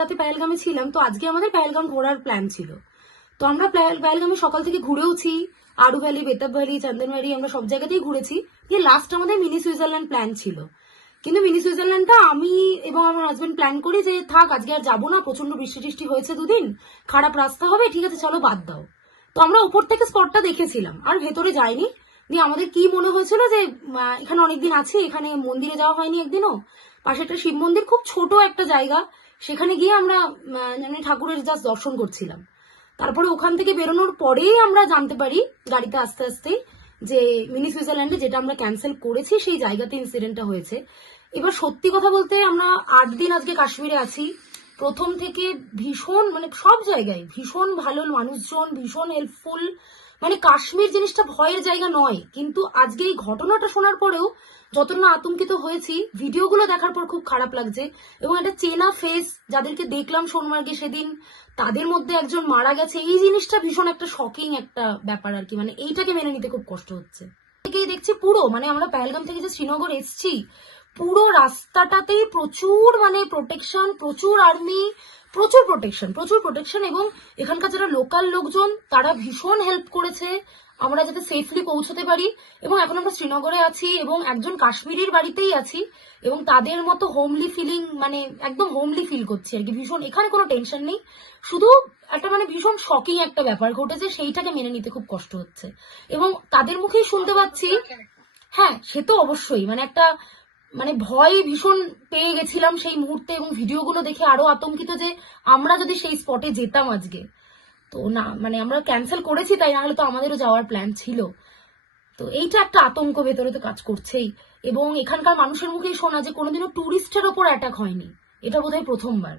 রাতে পেহেলগামে ছিলাম, তো আজকে আমাদের পেহেলগাম ঘোরার প্ল্যান ছিল। তো আমরা পেহেলগামে সকাল থেকে ঘুরেওছি, আরু ভ্যালি, বেতাব ভ্যালি, চন্দনবাড়ি, আমরা সব জায়গাতেই ঘুরেছি। দিয়ে লাস্ট আমাদের মিনি সুইজারল্যান্ড প্ল্যান ছিল, কিন্তু মিনি সুইজারল্যান্ডটা আমি এবং আমার হাজবেন্ড প্ল্যান করি যে থাক আজকে আর যাবো না, প্রচন্ড বৃষ্টি টিষ্টি হয়েছে দুদিন, খারাপ রাস্তা হবে, ঠিক আছে চলো বাদ দাও। তো আমরা উপর থেকে স্পটটা দেখেছিলাম, আর ভেতরে যাইনি। দিয়ে আমাদের কি মনে হয়েছিল যে এখানে অনেকদিন আছি, এখানে মন্দিরে যাওয়া হয়নি একদিনও, পাশে একটা শিব মন্দির, খুব ছোট একটা জায়গা, সেখানে গিয়ে আমরা মানে ঠাকুরের জাস্ট দর্শন করছিলাম। তারপরে ওখান থেকে বেরোনোর পরেই আমরা জানতে পারি গাড়িতে আস্তে আস্তেই যে মিনি সুইজারল্যান্ডে যেটা আমরা ক্যান্সেল করেছি সেই জায়গাতে ইনসিডেন্টটা হয়েছে। এবার সত্যি কথা বলতে আমরা 8 দিন আজকে কাশ্মীরে আছি, প্রথম থেকে ভীষণ মানে সব জায়গায় ভীষণ ভালো মানুষজন, ভীষণ হেল্পফুল, মানে কাশ্মীর জিনিসটা ভয়ের জায়গা নয়। কিন্তু আজকে এই ঘটনাটা শোনার পরেও যতটা না আতঙ্কিত হয়েছি, ভিডিওগুলো দেখার পর খুব খারাপ লাগছে। এবং একটা চেনা ফেস যাদেরকে দেখলাম সোনমার্গে সেদিন, তাদের মধ্যে একজন মারা গেছে, এই জিনিসটা ভীষণ একটা শকিং একটা ব্যাপার আর কি, মানে এইটাকে মেনে নিতে খুব কষ্ট হচ্ছে। থেকেই দেখছি পুরো মানে আমরা পেহেলগাম থেকে যে শ্রীনগর এসছি, পুরো রাস্তাটাতেই প্রচুর মানে প্রোটেকশন, প্রচুর আর্মি, প্রচুর প্রোটেকশন। এবং এখানকার যারা লোকাল লোকজন তারা ভীষণ হেল্প করেছে আমরা যাতে সেফলি পৌঁছতে পারি। এবং এখন আমরা শ্রীনগরে আছি এবং একজন কাশ্মীরির বাড়িতেই আছি, এবং তাদের মতো হোমলি ফিলিং, মানে একদম হোমলি ফিল করছি আর কি, ভীষণ। এখানে কোনো টেনশন নেই, শুধু একটা মানে ভীষণ শকিং একটা ব্যাপার ঘটেছে, সেইটাকে মেনে নিতে খুব কষ্ট হচ্ছে। এবং তাদের মুখেই শুনতে পাচ্ছি, হ্যাঁ সে তো অবশ্যই, মানে একটা মানে ভয় ভীষণ পেয়ে গেছিলাম সেই মুহূর্তে, এবং ভিডিওগুলো দেখে আরো আতঙ্কিত যে আমরা যদি সেই স্পটে যেতাম আজকে, তো না মানে আমরা ক্যান্সেল করেছি, তাই না হলে তো আমাদেরও যাওয়ার প্ল্যান ছিল। তো এইটা একটা আতঙ্ক ভেতরে তো কাজ করছেই। এবং এখানকার মানুষের মুখেই শোনা যে কোনোদিনও টুরিস্টের ওপর অ্যাটাক হয়নি, এটা বোধহয় প্রথমবার।